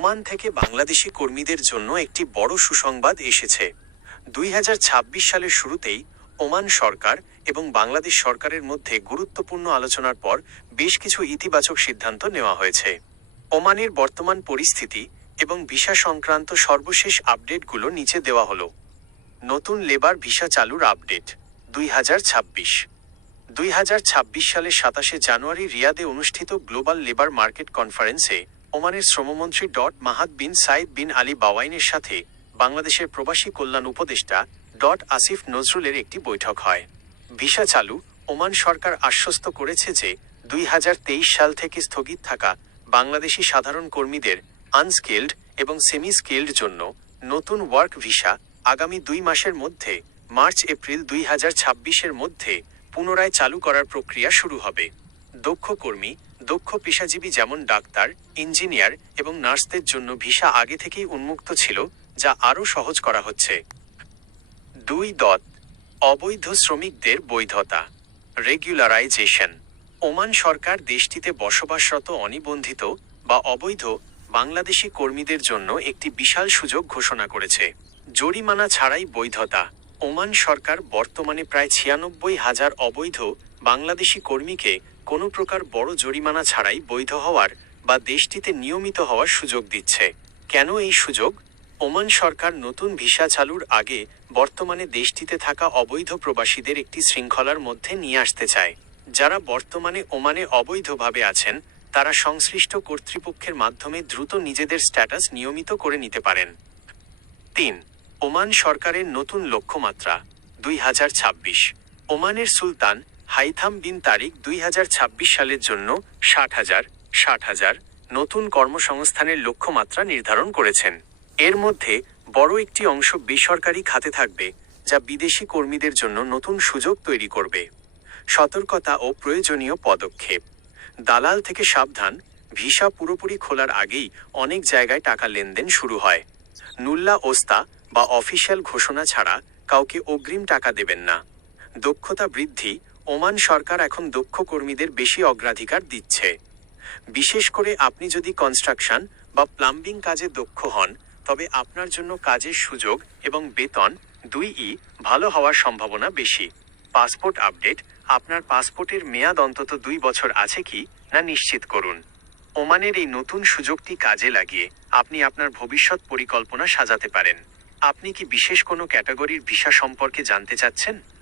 Oman থেকে বাংলাদেশি কর্মীদের জন্য একটি বড় সুসংবাদ এসেছে। 2026 সালের শুরুতেই ওমান সরকার এবং বাংলাদেশ সরকারের মধ্যে গুরুত্বপূর্ণ আলোচনার পর বেশ কিছু ইতিবাচক সিদ্ধান্ত নেওয়া হয়েছে। ওমানের বর্তমান পরিস্থিতি এবং ভিসা সংক্রান্ত সর্বশেষ আপডেটগুলো নিচে দেওয়া হলো। নতুন লেবার ভিসা চালুর আপডেট। 2026 সালের 27 জানুয়ারি রিয়াদে অনুষ্ঠিত গ্লোবাল লেবার মার্কেট কনফারেন্সে ওমানের শ্রমমন্ত্রী মাহাদ বিন সাইদ বিন আলী বাওয়াইনের সাথে বাংলাদেশের প্রবাসী কল্যাণ উপদেষ্টা আসিফ নজরুলের একটি বৈঠক হয়। ভিসা চালু। ওমান সরকার আশ্বস্ত করেছে যে 2023 সাল থেকে স্থগিত থাকা বাংলাদেশি সাধারণ কর্মীদের আনস্কিল্ড এবং সেমি স্কিল্ড জন্য নতুন ওয়ার্ক ভিসা আগামী 2 মাসের মধ্যে মার্চ-এপ্রিল 2026 মধ্যে পুনরায় চালু করার প্রক্রিয়া শুরু হবে। দক্ষ কর্মী, দক্ষ পেশাজীবী যেমন ডাক্তার, ইঞ্জিনিয়ার এবং নার্সদের জন্য ভিসা আগে থেকেই উন্মুক্ত ছিল, যা আরও সহজ করা হচ্ছে। 2. অবৈধ শ্রমিকদের বৈধতা রেগুলারাইজেশন। ওমান সরকার দেশটিতে বসবাসরত অনিবন্ধিত বা অবৈধ বাংলাদেশি কর্মীদের জন্য একটি বিশাল সুযোগ ঘোষণা করেছে। জরিমানা ছাড়াই বৈধতা। ওমান সরকার বর্তমানে প্রায় 96,000 অবৈধ বাংলাদেশি কর্মীকে কোনো প্রকার বড় জরিমানা ছাড়াই বৈধ হওয়ার বা দেশটিতে নিয়মিত হওয়ার সুযোগ দিচ্ছে। কেন এই সুযোগ? ওমান সরকার নতুন ভিসা চালুর আগে বর্তমানে দেশটিতে থাকা অবৈধ প্রবাসীদের একটি শৃঙ্খলার মধ্যে নিয়ে আসতে চায়। যারা বর্তমানে ওমানে অবৈধভাবে আছেন তারা সংশ্লিষ্ট কর্তৃপক্ষের মাধ্যমে দ্রুত নিজেদের স্ট্যাটাস নিয়মিত করে নিতে পারেন। 3. ওমান সরকারের নতুন লক্ষ্যমাত্রা 2026। ওমানের সুলতান হাইথাম বিন তারিক 2026 সালের জন্য 60,000 নতুন কর্মসংস্থানের লক্ষ্যমাত্রা নির্ধারণ করেছেন। এর মধ্যে বড় একটি অংশ বেসরকারি খাতে থাকবে, যা বিদেশি কর্মীদের জন্য নতুন সুযোগ তৈরি করবে। সতর্কতা ও প্রয়োজনীয় পদক্ষেপ। দালাল থেকে সাবধান। ভিসা পুরোপুরি খোলার আগেই অনেক জায়গায় টাকা লেনদেন শুরু হয়। নুল্লা ওস্তা বা অফিসিয়াল ঘোষণা ছাড়া কাউকে অগ্রিম টাকা দেবেন না। দক্ষতা বৃদ্ধি। ওমান সরকার এখন দক্ষ কর্মীদের বেশি অগ্রাধিকার দিচ্ছে। বিশেষ করে আপনি যদি কনস্ট্রাকশন বা প্লাম্বিং কাজে দক্ষ হন, তবে আপনার জন্য কাজের সুযোগ এবং বেতন 2ই ভালো হওয়ার সম্ভাবনা বেশি। Passport update. আপনার পাসপোর্টের মেয়াদ অন্তত 2 বছর আছে কি না নিশ্চিত করুন। ওমানের এই নতুন সুযোগটি কাজে লাগিয়ে আপনি আপনার ভবিষ্যৎ পরিকল্পনা সাজাতে পারেন। আপনি কি বিশেষ কোনো ক্যাটাগরির ভিসা সম্পর্কে জানতে চাচ্ছেন?